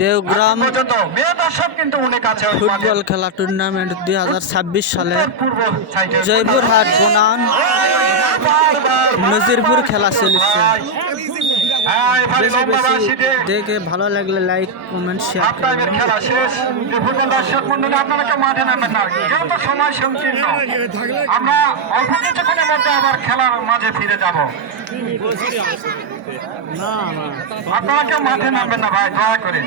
দেওগ্রাম মেয়ে দর্শক কিন্তু অনেক আছে। ফুটবল খেলা টুর্নামেন্ট 2026 সালে জয়পুরহাট বনাম নজিরপুর খেলা চলছে। বেশি বেশি দেখে ভালো লাগলে লাইক কমেন্ট শেয়ার করবেন। খেলা শেষ। ফুটবল দর্শক মন্ডলী আপনারা কেউ মাঠে নামবেন না, যেহেতু সময় সংকীর্ণ। আমরা অল্প কিছুক্ষণের মধ্যে আবার খেলার মাঝে ফিরে যাব। আপনারা কেউ মাঠে নামবেন না ভাই, দয়া করে।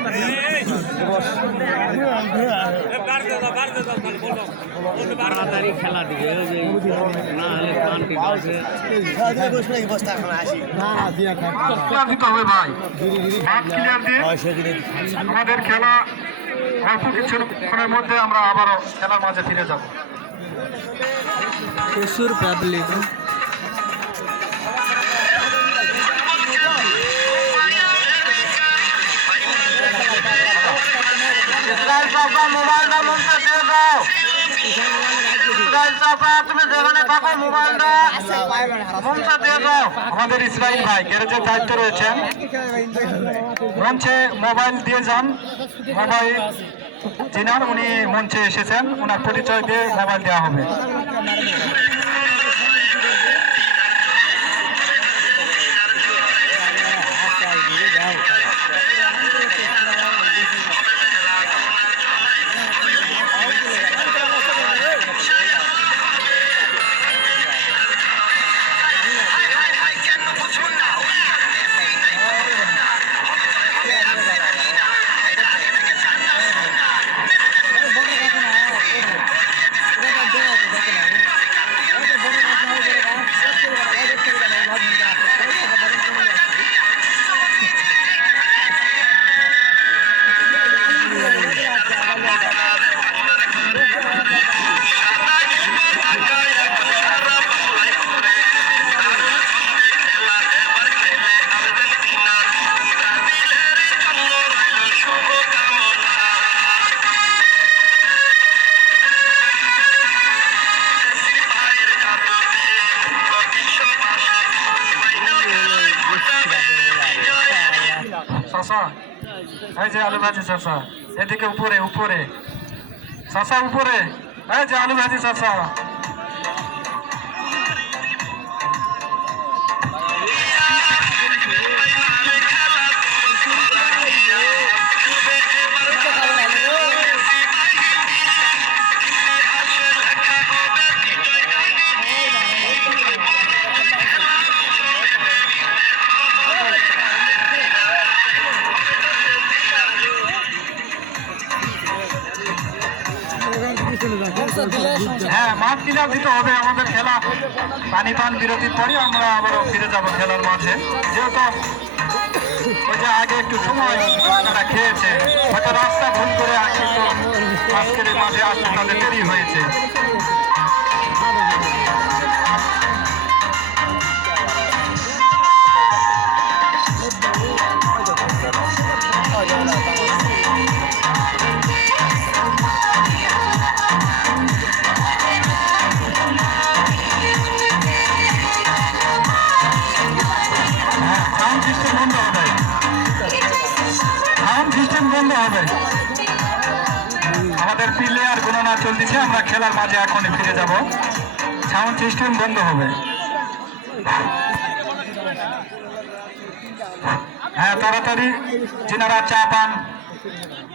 খেলা দিবে না হলে আমাদের খেলা অল্প কিছুক্ষণের মধ্যে আমরা আবারও খেলার মাঝে ফিরে যাব। প্রচুর পাবলিক। মোবাইলটা মনটা দিয়ে দাও, তুমি যেখানে থাকো মোবাইলটা মনটা দিয়ে দাও। আমাদের ইসরাইল ভাই গ্যারেজের দায়িত্ব রয়েছেন, মঞ্চে মোবাইল দিয়ে যান। মোবাইল যিনার উনি মঞ্চে এসেছেন, ওনার পরিচয় দিয়ে মোবাইল দেওয়া হবে। এই যে আলু ভাজি চাষা, এদিকে উপরে উপরে চাষা, উপরে এই যে আলু ভাজি চাষা। হ্যাঁ, মাঠ কিনার দিতে হবে আমাদের। খেলা পানি পান বিরতির পরে আমরা আবারও ফিরে যাব খেলার মাঝে। যেহেতু ওই যে আগে একটু সময় তারা খেয়েছে, হয়তো রাস্তা ভুল করে কিন্তু আজকের মাঝে আসতে তাদের দেরি হয়েছে। আমাদের প্লেয়ার গণনা চলতেছে, আমরা খেলার মাঝে এখনই ফিরে যাব। সাউন্ড সিস্টেম বন্ধ হবে। হ্যাঁ, তাড়াতাড়ি যিনারা চা পান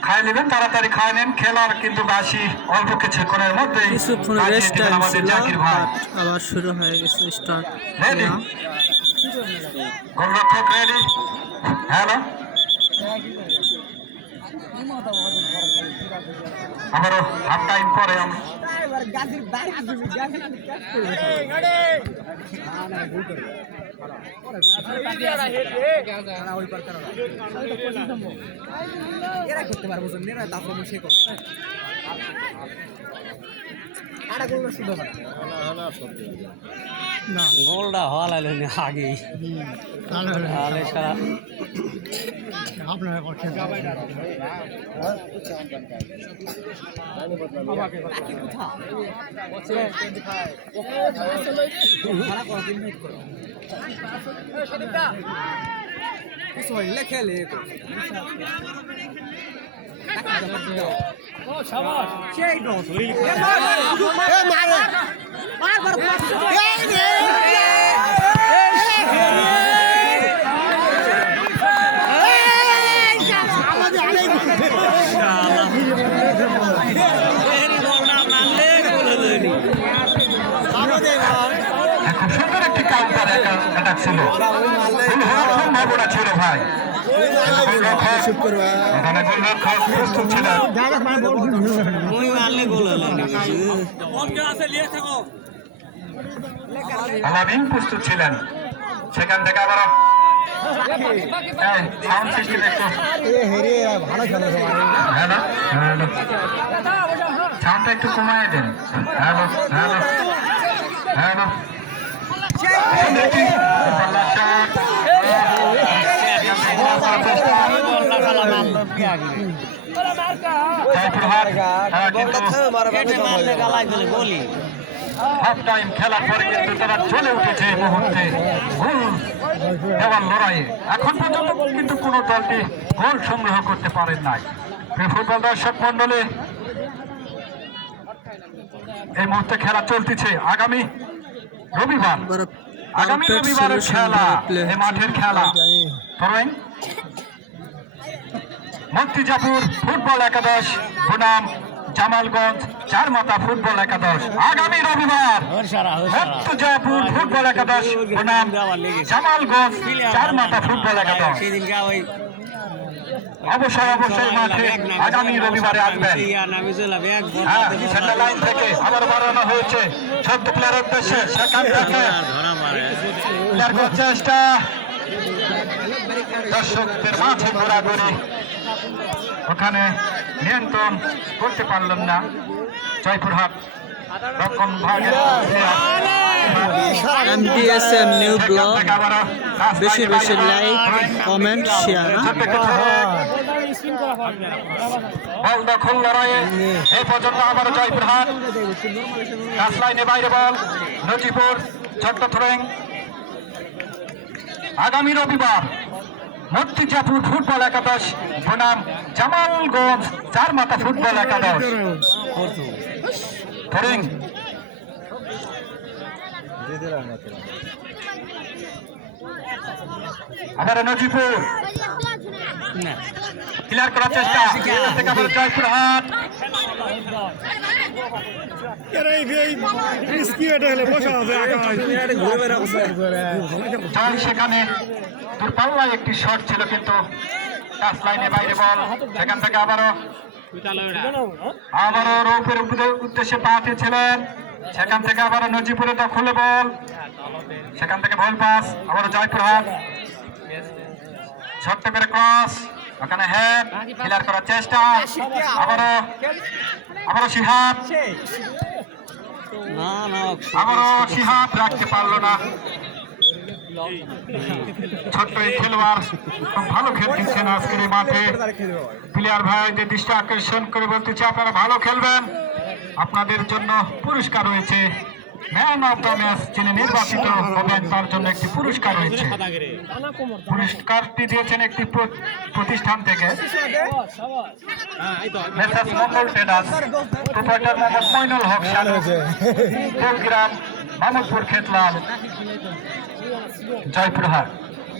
খাই নেবেন, তাড়াতাড়ি খাই নেন। খেলার কিন্তু বাসি অল্প কিছুক্ষণের মধ্যে আমাদের জাকির ভাই। আবার শুরু হয়ে গেছে স্টার্ট। রেডি, গোলরক্ষক রেডি। হ্যালো, আবারও হাফ টাইম পরে করতে পারবো না, গোলটা হওয়া লাগলো না আগেই। আপনারা করছেন কিছু হইলে খেলে সেই ডস খুব সুন্দর একটি কাউন্টার অ্যাটাক ছিল, সম্ভাবনা ছিল ভাই। এখানে গোলরক্ষক প্রস্তুত ছিলেন, আলামিন প্রস্তুত ছিলেন। সেখান থেকে আবার সাউন্ড সিস্টেম একটু হ্যালো হ্যালো সাউন্ডটা একটু কমায় দেন। Hello hello hello half time খেলার পরে কিন্তু তারা চলে উঠেছে এই মুহূর্তে গোল দেওয়ার লড়াইয়ে। এখন পর্যন্ত কিন্তু কোনো দলটি গোল সংগ্রহ করতে পারেন নাই। ফুটবল দর্শক মন্ডলী, এই মুহূর্তে খেলা চলতেছে। আগামী রবিবারের খেলা, এই মাঠের খেলা মতিজাপুর ফুটবল একাদশ বনাম জামালগঞ্জ চারমাথা ফুটবল একাদশ। আগামী রবিবার মতিজাপুর ফুটবল একাদশ বনাম জামালগঞ্জ চারমাথা ফুটবল একাদশ। অবশ্যই মাঠে আগামী রবিবারে আসবেন। সেন্টার লাইন থেকে আবার বাড়ানো হয়েছে 14 প্লেয়ারের উদ্দেশ্যে। সেখান থেকে চেষ্টা দর্শকদের মাঠে ঘোরাঘুরি, ওখানে নিয়ন্ত্রণ করতে পারলেন না জয়পুরহাট রক্ষণ ভাগের MDSM নিউ ব্লগ, বেশি বেশি লাইক কমেন্ট শেয়ার। বল দখল লড়াইয়ে এই পর্যন্ত আবার জয়পুরহাট। টাচ লাইনে বাইরে বল নজিপুর ছোট্ট থ্রোয়িং। আগামী রবিবার মতিজাপুর ফুটবল একাদশ বনাম জামালগঞ্জ চারমাথা ফুটবল একাদশ। থ্রোয়িং আবার নজিপুর ক্লিয়ার করার চেষ্টা জয়পুরহাট। সেখানে দূরপাল্লায় একটি শট ছিল, কিন্তু টাচ লাইনে বাইরে বল। সেখান থেকে আবারও রৌফের উদ্দেশ্যে পাঠিয়েছিলেন। সেখান থেকে আবারও নজিপুরে দখলে বল। সেখান থেকে বল পাস আবারও জয়পুরহাট। ছোট্ট করে ক্রস, ওখানে হেড ক্লিয়ার করার চেষ্টা। আবারও শিহাব রাখতে পারলো না। ছোট্ট এই খেলোয়াড় খুব ভালো খেলতেছেন আজকের এই মাঠে। প্লেয়ার ভাইদের দৃষ্টি আকর্ষণ করে বলতেছে, আপনারা ভালো খেলবেন, আপনাদের জন্য পুরস্কার রয়েছে। ম্যান অফ দ্য ম্যাচ যিনি নির্বাচিত হবেন তার জন্য একটি পুরস্কার রয়েছে। পুরস্কারটি দিয়েছেন একটি প্রতিষ্ঠান থেকে, মেসার্স মঙ্গল ট্রেডার্স, প্রোপাইটার মোহাম্মদ মইনুল হক শানু, গ্রাম মামুদপুর খেতলাম জয়পুরহাট।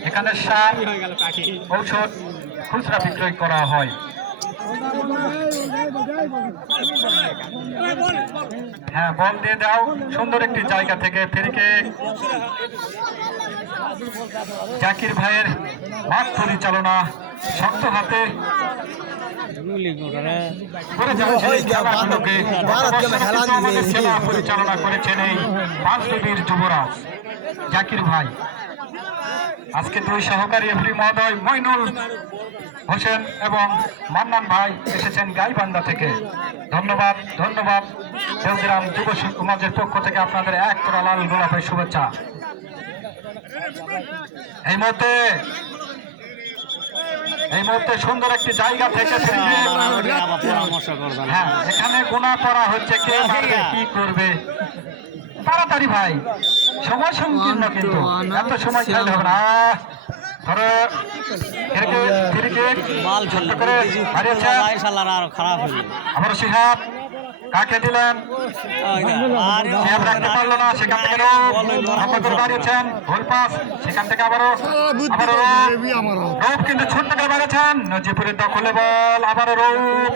এখানে সার ঔষধ খুচরা বিক্রয় করা হয়। হ্যাঁ, বল দিয়ে দাও সুন্দর একটি জায়গা থেকে। ফেরিকে জাকির ভাইয়ের মাঠ পরিচালনা শক্ত হাতে পরিচালনা করেছেন এই পাঁচবীর যুবরাজ জাকির ভাই। আজকে দুই সহকারী রেফারি মহোদয় মইনুল হোসেন এবং মান্নান ভাই এসেছেন গাইবান্ধা থেকে। ধন্যবাদ দেওগ্রাম যুব সমাজের পক্ষ থেকে আপনাদের এক তোড়া লাল গোলাপের শুভেচ্ছা। এই মুহূর্তে সুন্দর একটি জায়গা থেকে হ্যাঁ, এখানে গোনা পড়া হচ্ছে, কে মারবে কি করবে। তাড়াতাড়ি ভাই, সময় সংকীর্ণ, কিন্তু এত সময় খাইলে হবে না। ধরো ছোট্ট করে হারিয়েছেন। খারাপ হলো আবার শিহাব কাকে দিলেন, শিহাব রাখতে পারলো না, সেখান থেকে লম্বা করে বাড়িয়েছেন, গোল পাস, সেখান থেকে আবারও রূপ কিন্তু ছোট্ট করে বাড়িয়েছেন, নজিপুরের দখলে বল, আবারও রূপ